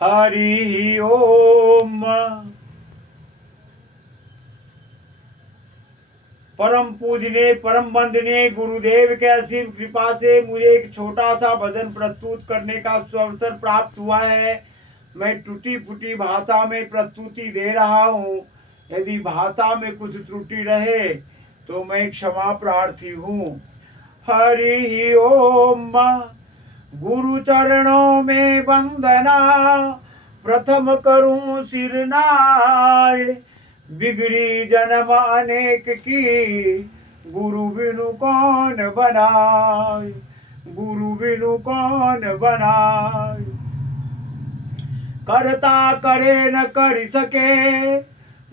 हरि ओम। परम पूजनीय परम वंदनीय गुरुदेव के असीम कृपा से मुझे एक छोटा सा भजन प्रस्तुत करने का अवसर प्राप्त हुआ है। मैं टूटी फूटी भाषा में प्रस्तुति दे रहा हूँ। यदि भाषा में कुछ त्रुटि रहे तो मैं क्षमा प्रार्थी हूँ। हरि ओम। गुरु चरणों में वंदना, प्रथम करूं सिरनाय। बिगड़ी जन्म अनेक की, गुरु बिनु कौन बनाए। गुरु बिनु कौन बनाए। करता करे न कर सके,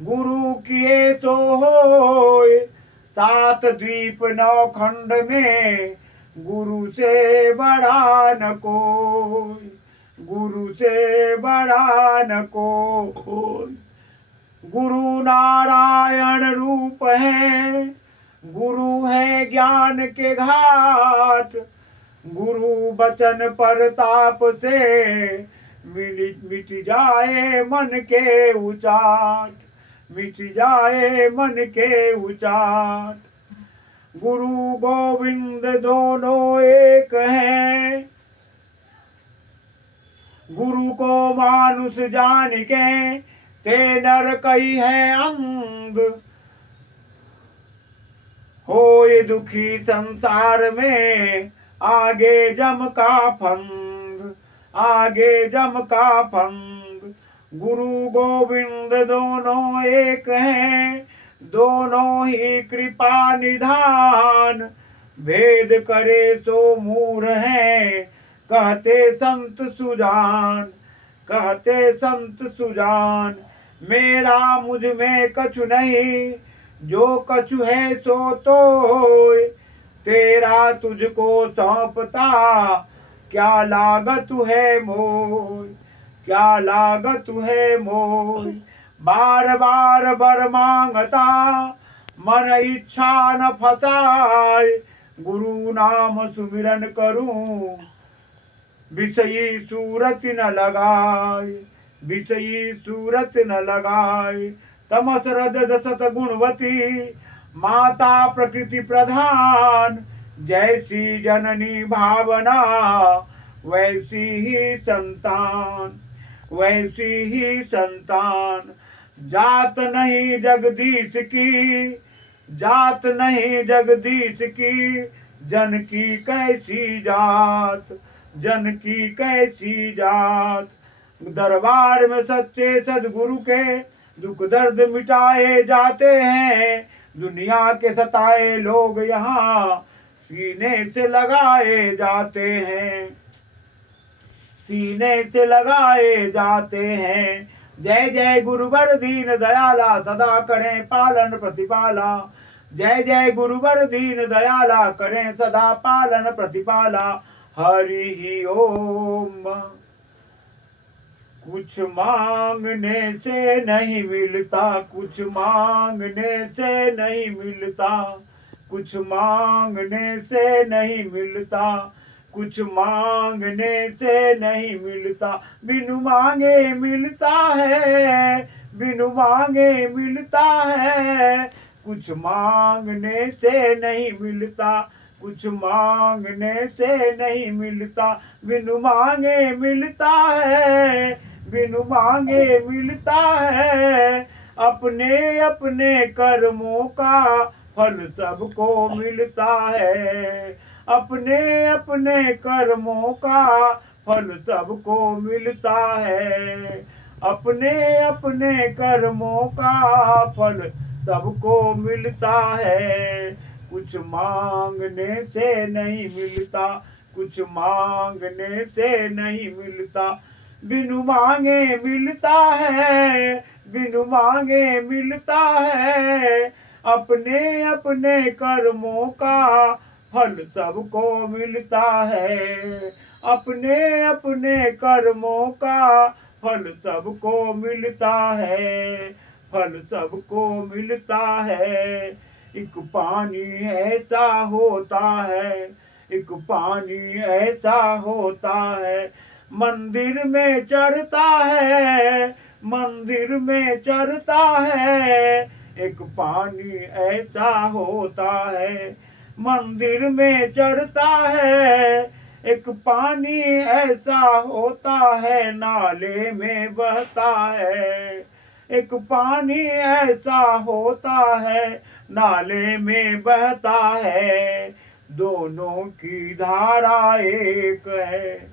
गुरु किए सो होए। 7 द्वीप 9 खंड में, गुरु से बड़ा न कोई। गुरु से बड़ा न कोई। गुरु नारायण रूप है, गुरु है ज्ञान के घाट। गुरु वचन परताप से, मिट जाए मन के उचाट। मिट जाए मन के उचाट। गुरु गोविंद दोनों एक हैं, गुरु को मानुष जान के, ते नर कई है अंध। होए दुखी संसार में, आगे जम का फंद। आगे जम का फंद। गुरु गोविंद दोनों एक हैं, दोनों ही कृपा निधान। भेद करे सो मूढ़ है, कहते संत सुजान। कहते संत सुजान। मेरा मुझ में कछु नहीं, जो कछु है सो तोय। तेरा तुझको सौंपता, क्या लागत है मोय। क्या लागत है मोय। बार बार बर मांगता, मन इच्छा न फसाए। गुरु नाम सुमिरन करूं, विषयी सूरत न लगाए। विषयी सूरत न लगाए। तमस रजत सत गुणवती, माता प्रकृति प्रधान। जैसी जननी भावना, वैसी ही संतान। वैसी ही संतान। जात नहीं जगदीश की, जात नहीं जगदीश की। जन की कैसी जात, जन की कैसी जात। दरबार में सच्चे सदगुरु के, दुख दर्द मिटाए जाते हैं। दुनिया के सताए लोग यहाँ, सीने से लगाए जाते हैं। सीने से लगाए जाते हैं। जय जय गुरुवर दीन दयाला, सदा करें पालन प्रतिपाला। जय जय गुरुवर दीन दयाला, करें सदा पालन प्रतिपाला। हरि ओम। कुछ मांगने से नहीं मिलता, कुछ मांगने से नहीं मिलता। कुछ मांगने से नहीं मिलता, कुछ मांगने से नहीं मिलता। बिनु मांगे मिलता है, बिनु मांगे मिलता है। कुछ मांगने से नहीं मिलता, कुछ मांगने से नहीं मिलता। बिनु मांगे मिलता है, बिनु मांगे मिलता है। अपने अपने कर्मों का फल सबको मिलता है। अपने अपने कर्मों का फल सबको मिलता है। अपने अपने कर्मों का फल सबको मिलता है। कुछ मांगने से नहीं मिलता, कुछ मांगने से नहीं मिलता। बिनु मांगे मिलता है, बिनु मांगे मिलता है। अपने अपने कर्मों का फल सबको मिलता है। अपने अपने कर्मों का फल सबको मिलता है। फल सबको मिलता है। एक पानी ऐसा होता है, एक पानी ऐसा होता है, मंदिर में चढ़ता है, मंदिर में चढ़ता है। एक पानी ऐसा होता है, मंदिर में चढ़ता है। एक पानी ऐसा होता है, नाले में बहता है। एक पानी ऐसा होता है, नाले में बहता है। दोनों की धारा एक है,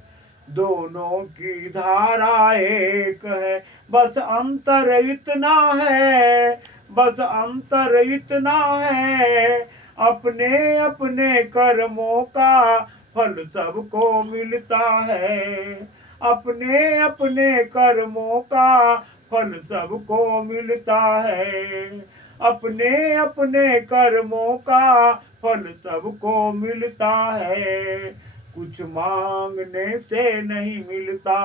दोनों की धारा एक है। बस अंतर इतना है, बस अंतर इतना है, अपने अपने कर्मों का फल सबको मिलता है। अपने अपने कर्मों का फल सबको मिलता है। अपने अपने कर्मों का फल सबको मिलता है। कुछ मांगने से नहीं मिलता,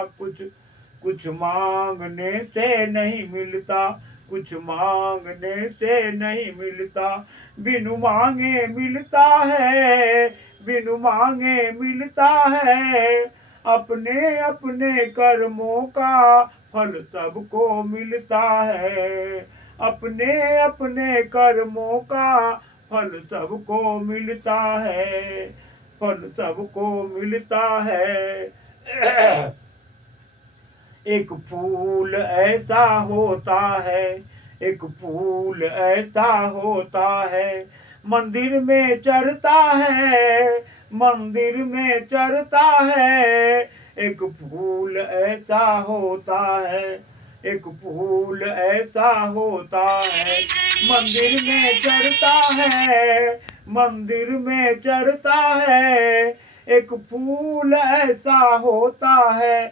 कुछ मांगने से नहीं मिलता, कुछ मांगने से नहीं मिलता। बिनु मांगे मिलता है, बिनु मांगे मिलता है। अपने अपने कर्मों का फल सबको मिलता है। अपने अपने कर्मों का फल सबको मिलता है, फल सबको मिलता है। एक फूल ऐसा होता है, एक फूल ऐसा होता है, मंदिर में चढ़ता है, मंदिर में चढ़ता है। एक फूल ऐसा होता है, एक फूल ऐसा होता है, मंदिर में चढ़ता है, मंदिर में चढ़ता है। एक फूल ऐसा होता है,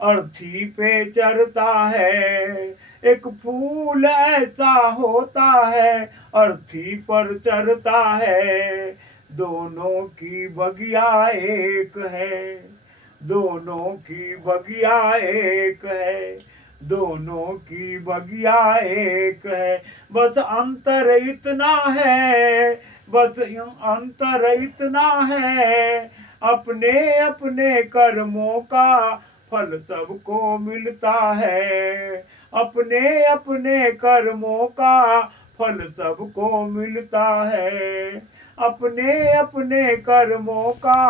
अर्थी पे चढ़ता है। एक फूल ऐसा होता है, अर्थी पर चढ़ता है। दोनों की बगिया एक है, दोनों की बगिया एक है, दोनों की बगिया एक है। बस अंतर इतना है, बस अंतर इतना है, अपने अपने कर्मों का फल सबको मिलता है। अपने अपने कर्मों का फल सबको मिलता है। अपने अपने कर्मों का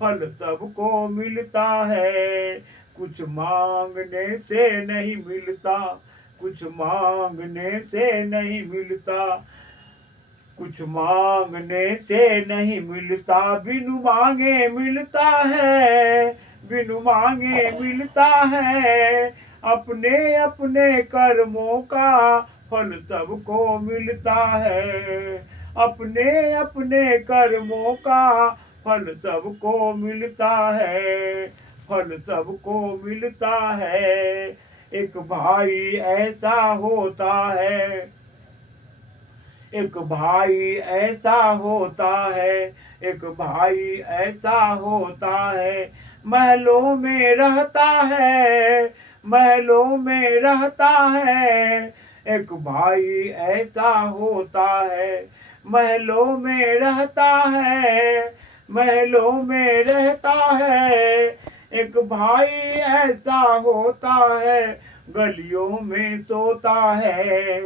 फल सबको मिलता है। कुछ मांगने से नहीं मिलता, कुछ मांगने से नहीं मिलता, कुछ मांगने से नहीं मिलता। बिनु मांगे मिलता है, बिनु मांगे मिलता है। अपने अपने कर्मों का फल सबको मिलता है। अपने अपने कर्मों का फल सबको मिलता है, फल सबको मिलता है। एक भाई ऐसा होता है, एक भाई ऐसा होता है, एक भाई ऐसा होता है, महलों में रहता है, महलों में रहता है। एक भाई ऐसा होता है, महलों में रहता है, महलों में रहता है। एक भाई ऐसा होता है, गलियों में सोता है।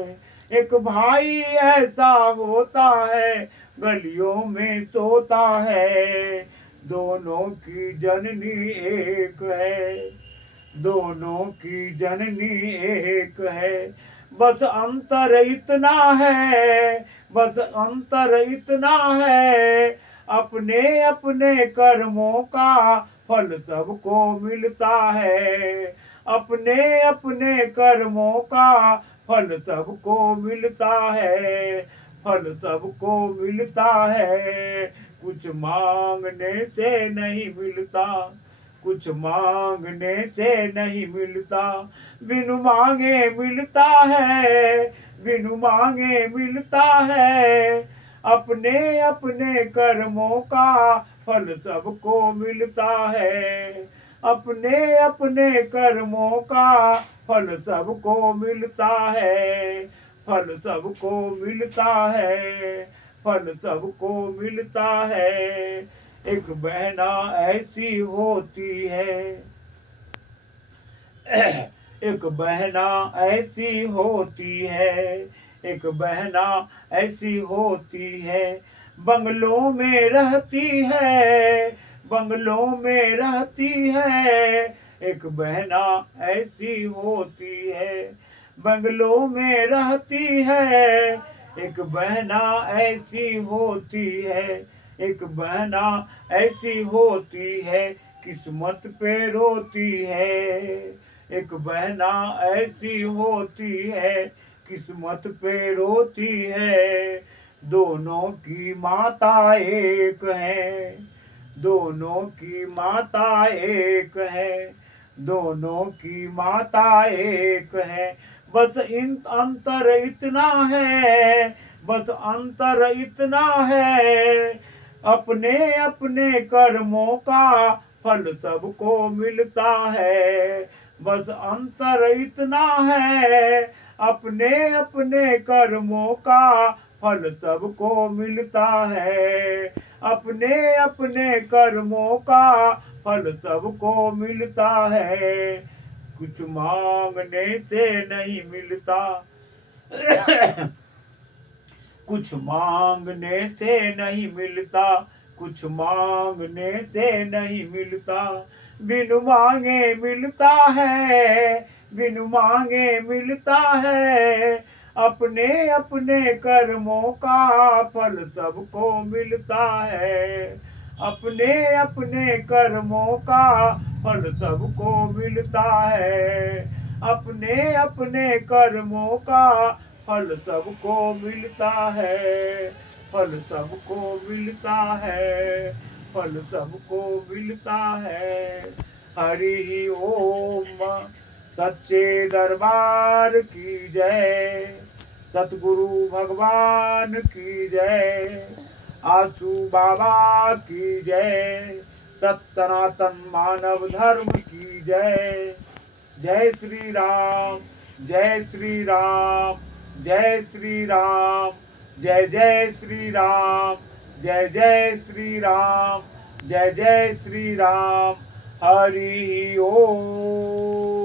एक भाई ऐसा होता है, गलियों में सोता है। दोनों की जननी एक है, दोनों की जननी एक है। बस अंतर इतना है, बस अंतर इतना है, अपने अपने कर्मों का फल सबको मिलता है। अपने अपने कर्मों का फल सबको मिलता है, फल सबको मिलता है। कुछ मांगने से नहीं मिलता, कुछ मांगने से नहीं मिलता। बिनु मांगे मिलता है, बिनु मांगे मिलता है। अपने अपने कर्मों का फल सबको मिलता है। अपने अपने कर्मों का फल सबको मिलता है, फल सबको मिलता है, फल सबको मिलता है। एक बहना ऐसी होती है, एक बहना ऐसी होती है, एक बहना ऐसी होती है, बंगलों में रहती है, बंगलों में रहती है, एक बहना ऐसी होती है, बंगलों में रहती है, एक बहना ऐसी होती है, एक बहना ऐसी होती है, किस्मत पे रोती है, एक बहना ऐसी होती है, किस्मत पे रोती है, दोनों की माता एक है, दोनों की माता एक है, दोनों की माता एक है, बस इन अंतर इतना है, बस अंतर इतना है, अपने अपने कर्मों का फल सबको मिलता है, बस अंतर इतना है, अपने अपने कर्मों का फल सबको मिलता है, अपने अपने कर्मों का फल सबको मिलता है, कुछ मांगने से नहीं मिलता कुछ मांगने से नहीं मिलता, कुछ मांगने से नहीं मिलता, बिन मांगे मिलता है, बिन मांगे मिलता है, अपने अपने कर्मों का फल सबको मिलता है, अपने अपने कर्मों का फल सबको मिलता है, अपने अपने कर्मों का फल सबको मिलता है, फल सबको मिलता है, फल सबको मिलता है। हरि ओम। सच्चे दरबार की जय, सतगुरु भगवान की जय, आसू बाबा की जय, सत सनातन मानव धर्म की जय। जय श्री राम, जय श्री राम, जय श्री राम, जय जय श्री राम, जय जय श्री राम, जय जय श्री राम। हरि ओम।